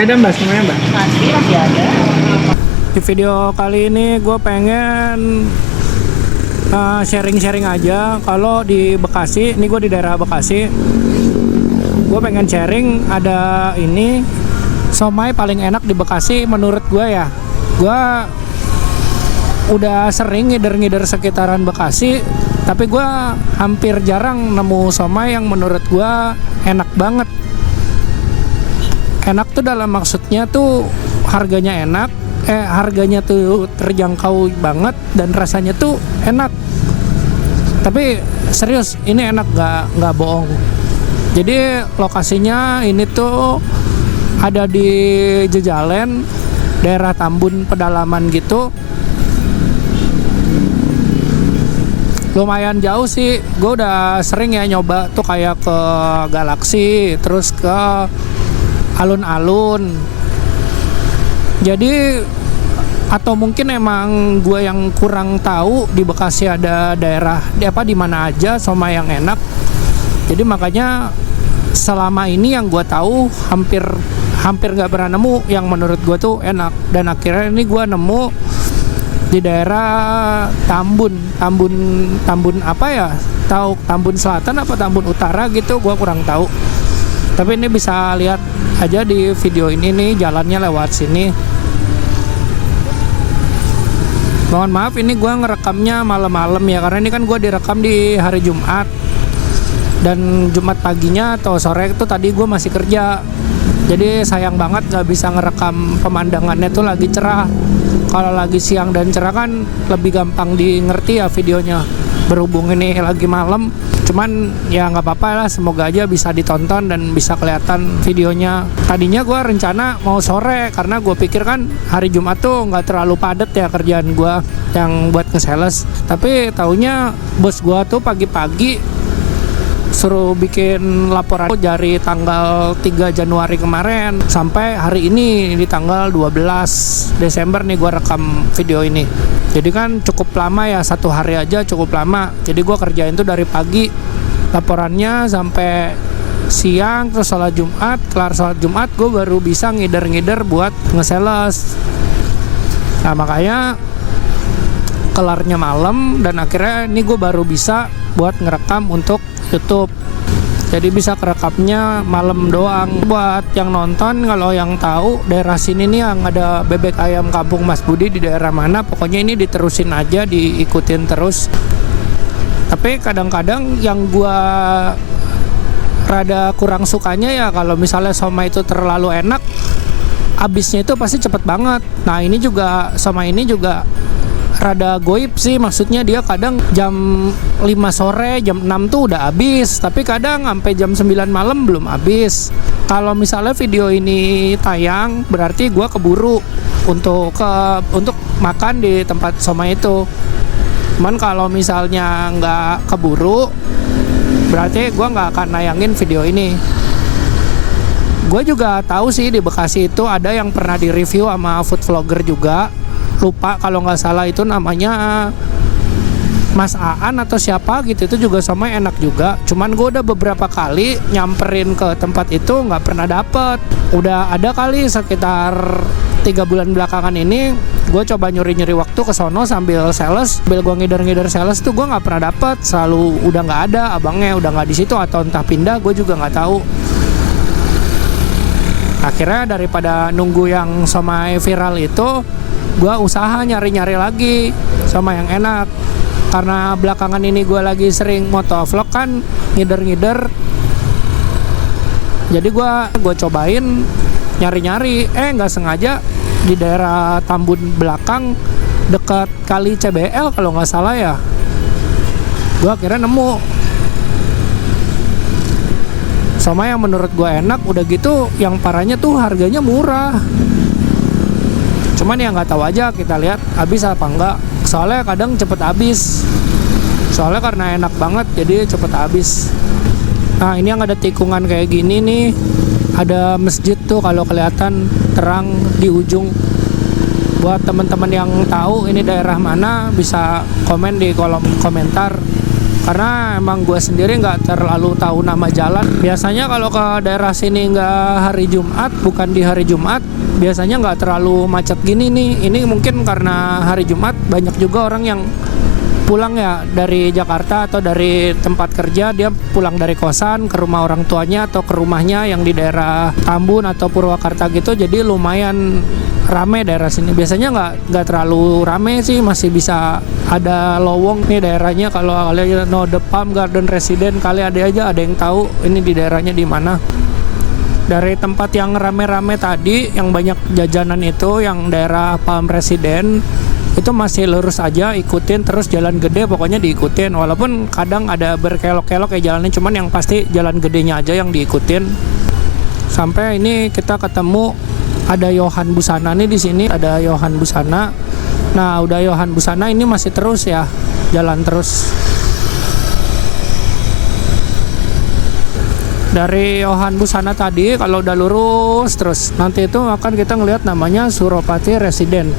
Ada mbak, semuanya mbak. Masih ada. Di video kali ini gue pengen sharing-sharing aja. Kalau di Bekasi, ini gue di daerah Bekasi, gue pengen sharing ada ini somai paling enak di Bekasi menurut gue ya. Gue udah sering ngider-ngider sekitaran Bekasi, tapi gue hampir jarang nemu somai yang menurut gue enak banget. Enak tuh dalam maksudnya tuh harganya enak, harganya tuh terjangkau banget dan rasanya tuh enak. Tapi serius, ini enak, nggak bohong. Jadi lokasinya ini tuh ada di Jejalen, daerah Tambun Pedalaman gitu. Lumayan jauh sih, gue udah sering ya nyoba tuh kayak ke Galaksi, terus ke alun-alun. Jadi atau mungkin emang gue yang kurang tahu di Bekasi ada daerah di mana aja somai yang enak. Jadi makanya selama ini yang gue tahu hampir nggak pernah nemu yang menurut gue tuh enak. Dan akhirnya ini gue nemu di daerah Tambun apa ya? Tahu Tambun Selatan apa Tambun Utara gitu, gue kurang tahu. Tapi ini bisa lihat aja di video ini nih, jalannya lewat sini. Mohon maaf ini gue ngerekamnya malam-malam ya, karena ini kan gue direkam di hari Jumat. Dan Jumat paginya atau sore itu tadi gue masih kerja. Jadi sayang banget gak bisa ngerekam pemandangannya tuh lagi cerah. Kalau lagi siang dan cerah kan lebih gampang di ngerti ya videonya. Berhubung ini lagi malam, cuman ya nggak apa-apa lah, semoga aja bisa ditonton dan bisa kelihatan videonya. Tadinya gue rencana mau sore karena gue pikir kan hari Jumat tuh nggak terlalu padat ya kerjaan gue yang buat nge-sales. Tapi taunya bos gue tuh pagi-pagi suruh bikin laporan dari tanggal 3 Januari kemarin sampai hari ini di tanggal 12 Desember nih gue rekam video ini. Jadi kan cukup lama ya, 1 hari aja cukup lama. Jadi gue kerjain tuh dari pagi laporannya sampai siang, terus sholat Jumat. Kelar sholat Jumat gue baru bisa ngider-ngider buat nge-sales. Nah makanya kelarnya malam dan akhirnya ini gue baru bisa buat ngerekam untuk YouTube. Jadi bisa kerekamnya malam doang. Buat yang nonton, kalau yang tahu daerah sini nih yang ada bebek ayam kampung Mas Budi di daerah mana, pokoknya ini diterusin aja, diikutin terus. Tapi kadang-kadang yang gua rada kurang sukanya ya kalau misalnya somai itu terlalu enak, habisnya itu pasti cepet banget. Nah ini juga, somai ini juga rada goib sih, maksudnya dia kadang jam 5 sore, jam 6 tuh udah habis, tapi kadang sampai jam 9 malam belum habis. Kalau misalnya video ini tayang, berarti gue keburu untuk makan di tempat somai itu. Cuman kalau misalnya nggak keburu, berarti gue nggak akan nayangin video ini. Gue juga tahu sih di Bekasi itu ada yang pernah di-review sama food vlogger juga. Lupa kalau nggak salah itu namanya Mas Aan atau siapa gitu, itu juga somai enak juga. Cuman gue udah beberapa kali nyamperin ke tempat itu nggak pernah dapet. Udah ada kali sekitar 3 bulan belakangan ini gue coba nyuri-nyuri waktu ke sono sambil sales, sambil gue ngider-ngider sales tuh gue nggak pernah dapet. Selalu udah nggak ada, abangnya udah nggak di situ atau entah pindah, gue juga nggak tahu. Akhirnya daripada nunggu yang somai viral itu, gue usaha nyari-nyari lagi sama yang enak. Karena belakangan ini gue lagi sering motovlog kan, ngider-ngider. Jadi gue cobain nyari-nyari, nggak sengaja di daerah Tambun belakang dekat kali CBL kalau nggak salah ya, gue akhirnya nemu somai yang menurut gue enak. Udah gitu yang parahnya tuh harganya murah. Cuman ya nggak tahu aja, kita lihat habis apa enggak. Soalnya kadang cepet habis. Soalnya karena enak banget jadi cepet habis. Nah ini yang ada tikungan kayak gini nih, ada masjid tuh kalau kelihatan terang di ujung. Buat teman-teman yang tahu ini daerah mana bisa komen di kolom komentar. karena emang gue sendiri nggak terlalu tahu nama jalan. Biasanya kalau ke daerah sini nggak hari Jumat, bukan di hari Jumat, biasanya nggak terlalu macet gini nih. Ini mungkin karena hari Jumat banyak juga orang yang pulang ya dari Jakarta atau dari tempat kerja, dia pulang dari kosan ke rumah orang tuanya atau ke rumahnya yang di daerah Tambun atau Purwakarta gitu. Jadi lumayan rame daerah sini. Biasanya nggak terlalu rame sih, masih bisa ada lowong nih daerahnya. Kalau kalian know the Palm Garden Residence, kali ada yang tahu ini di daerahnya di mana. Dari tempat yang rame-rame tadi, yang banyak jajanan itu, yang daerah Palm Residence, itu masih lurus aja, ikutin terus jalan gede, pokoknya diikutin. Walaupun kadang ada berkelok-kelok kayak jalannya, cuman yang pasti jalan gedenya aja yang diikutin. Sampai ini kita ketemu ada Yohan Busana nih di sini, ada Yohan Busana. Nah, udah Yohan Busana ini masih terus ya, jalan terus. Dari Yohan Busana tadi kalau udah lurus terus, nanti itu akan kita ngelihat namanya Suropati Residence.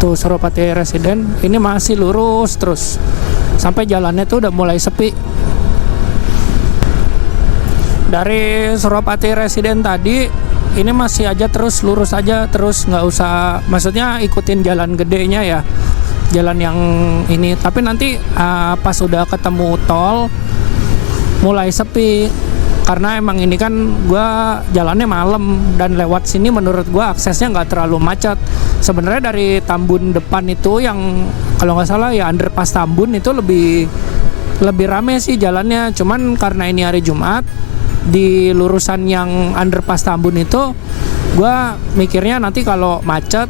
Tuh Suropati Residence, ini masih lurus terus sampai jalannya tuh udah mulai sepi. Dari Suropati Residence tadi ini masih aja terus lurus aja terus, nggak usah, maksudnya ikutin jalan gedenya ya, jalan yang ini. Tapi nanti pas udah ketemu tol mulai sepi, karena emang ini kan gua jalannya malam dan lewat sini menurut gua aksesnya nggak terlalu macet. Sebenarnya dari Tambun depan itu yang kalau nggak salah ya underpass Tambun itu lebih rame sih jalannya. Cuman karena ini hari Jumat, di lurusan yang underpass Tambun itu gua mikirnya nanti kalau macet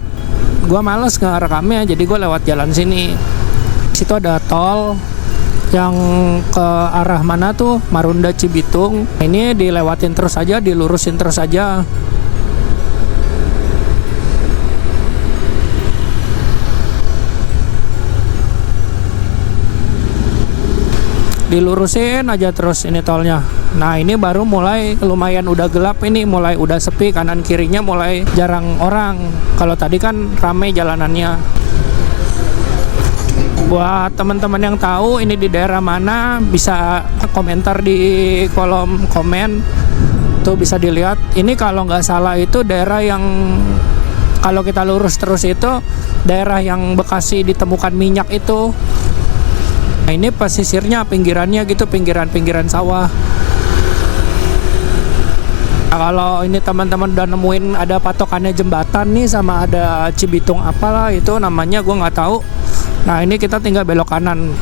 gua males ngerekamnya, jadi gua lewat jalan sini. Situ ada tol yang ke arah mana tuh, Marunda Cibitung. Ini dilewatin terus aja, dilurusin terus aja. Dilurusin aja terus ini tolnya. Nah, ini baru mulai lumayan udah gelap, ini mulai udah sepi, kanan kirinya mulai jarang orang. Kalau tadi kan rame jalanannya. Buat teman-teman yang tahu ini di daerah mana, bisa komentar di kolom komen. Tuh bisa dilihat. Ini kalau nggak salah itu daerah yang kalau kita lurus terus itu daerah yang Bekasi ditemukan minyak itu. Nah, ini pesisirnya, pinggirannya gitu, pinggiran-pinggiran sawah. Nah, kalau ini teman-teman udah nemuin ada patokannya jembatan nih sama ada Cibitung apalah itu namanya, gue nggak tahu. Nah, ini kita tinggal belok kanan.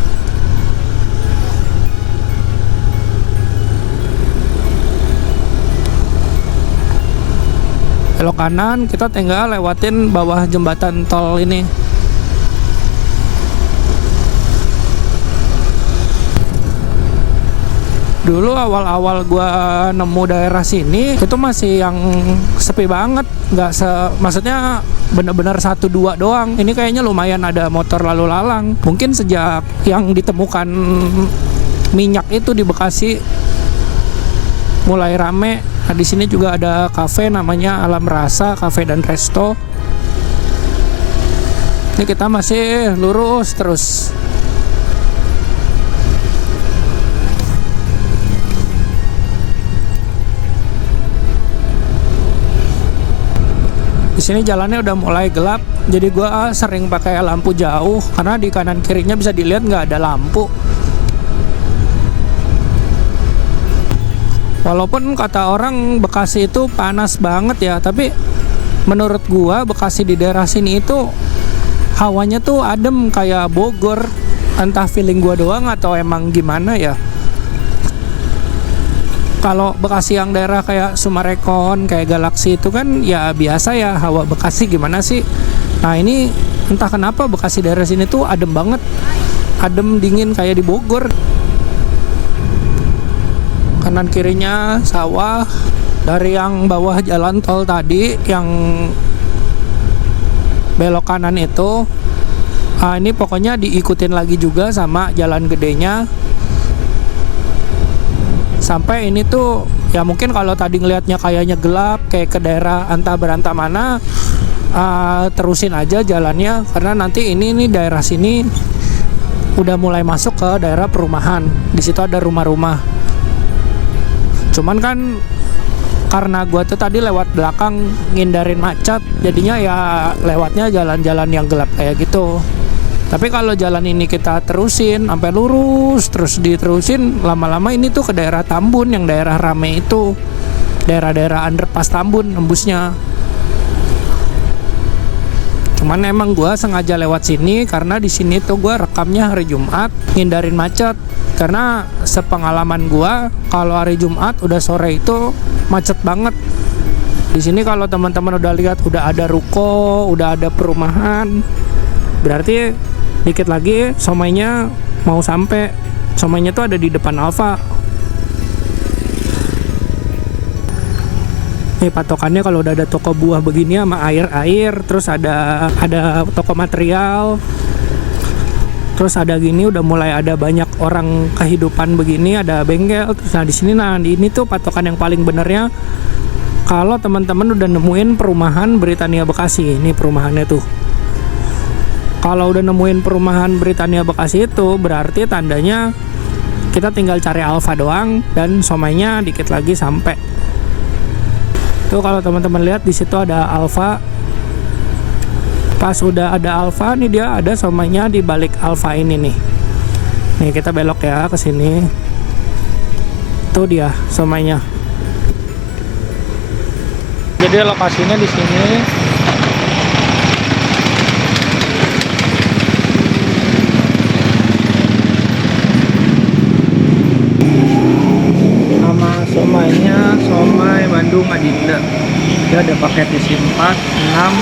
Belok kanan, kita tinggal lewatin bawah jembatan tol ini. Dulu awal-awal gua nemu daerah sini itu masih yang sepi banget, maksudnya bener-bener 1-2 doang. Ini kayaknya lumayan ada motor lalu lalang. Mungkin sejak yang ditemukan minyak itu di Bekasi mulai rame. Nah, di sini juga ada kafe namanya Alam Rasa Cafe dan Resto. Ini kita masih lurus terus. Di sini jalannya udah mulai gelap, jadi gua sering pakai lampu jauh karena di kanan kirinya bisa dilihat nggak ada lampu. Walaupun kata orang Bekasi itu panas banget ya, tapi menurut gua Bekasi di daerah sini itu hawanya tuh adem kayak Bogor. Entah feeling gua doang atau emang gimana ya. Kalau Bekasi yang daerah kayak Sumarekon, kayak Galaksi itu kan ya biasa ya, hawa Bekasi gimana sih. Nah, ini entah kenapa Bekasi daerah sini tuh adem banget, adem dingin kayak di Bogor. Kanan kirinya sawah. Dari yang bawah jalan tol tadi, yang belok kanan itu, ini pokoknya diikutin lagi juga sama jalan gedenya. Sampai ini tuh ya mungkin kalau tadi ngelihatnya kayaknya gelap kayak ke daerah Anta Beranta mana, terusin aja jalannya karena nanti ini nih daerah sini udah mulai masuk ke daerah perumahan. Di situ ada rumah-rumah. Cuman kan karena gua tuh tadi lewat belakang ngindarin macet, jadinya ya lewatnya jalan-jalan yang gelap kayak gitu. Tapi kalau jalan ini kita terusin sampai lurus terus diterusin, lama-lama ini tuh ke daerah Tambun yang daerah rame itu. Daerah-daerah underpass Tambun nembusnya. Cuman emang gue sengaja lewat sini karena di sini tuh gue rekamnya hari Jumat, ngindarin macet. Karena sepengalaman gue kalau hari Jumat udah sore itu macet banget. Di sini kalau teman-teman udah lihat udah ada ruko, udah ada perumahan, berarti dikit lagi somainya mau sampai. Somainya tuh ada di depan Alfa. Nih patokannya kalau udah ada toko buah begini sama air, terus ada toko material, terus ada gini udah mulai ada banyak orang kehidupan begini, ada bengkel. Terus nah di sini ini tuh patokan yang paling benernya kalau teman-teman udah nemuin perumahan Britania Bekasi. Ini perumahannya tuh. Kalau udah nemuin perumahan Britania Bekasi itu berarti tandanya kita tinggal cari Alfa doang dan somainya dikit lagi sampai. Tuh kalau teman-teman lihat di situ ada Alfa. Pas udah ada Alfa nih dia ada somainya di balik Alfa ini nih. Nih kita belok ya ke sini. Tuh dia somainya. Jadi lokasinya di sini. Nama somainya somai Bandung Adinda. Dia ada paket isi 4, 6.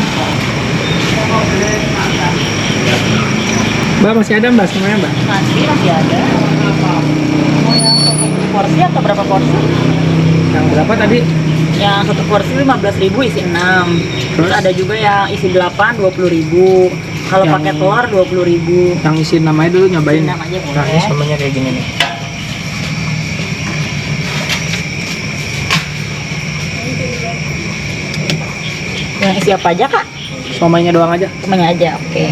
Mbak masih ada mbak semuanya mbak? Masih ada. Mau yang satu porsi atau berapa porsi? Yang berapa tadi? Yang satu porsi 15.000 isi 6. Terus ada juga yang isi 8 20.000. Kalau Yang- pakai telur 20.000. Yang isi namanya dulu nyobain. Isi 6 aja boleh. Nah ini somainya kayak gini nih. Yang isi apa aja kak? Somainya doang aja. Semuanya aja, oke.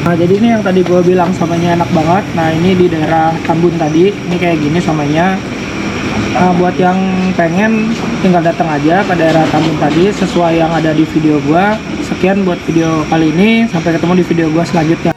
Nah jadi ini yang tadi gue bilang somainya enak banget. Nah ini di daerah Tambun tadi. Ini kayak gini somainya. Nah, buat yang pengen tinggal datang aja ke daerah Tambun tadi sesuai yang ada di video gue. Sekian buat video kali ini. Sampai ketemu di video gue selanjutnya.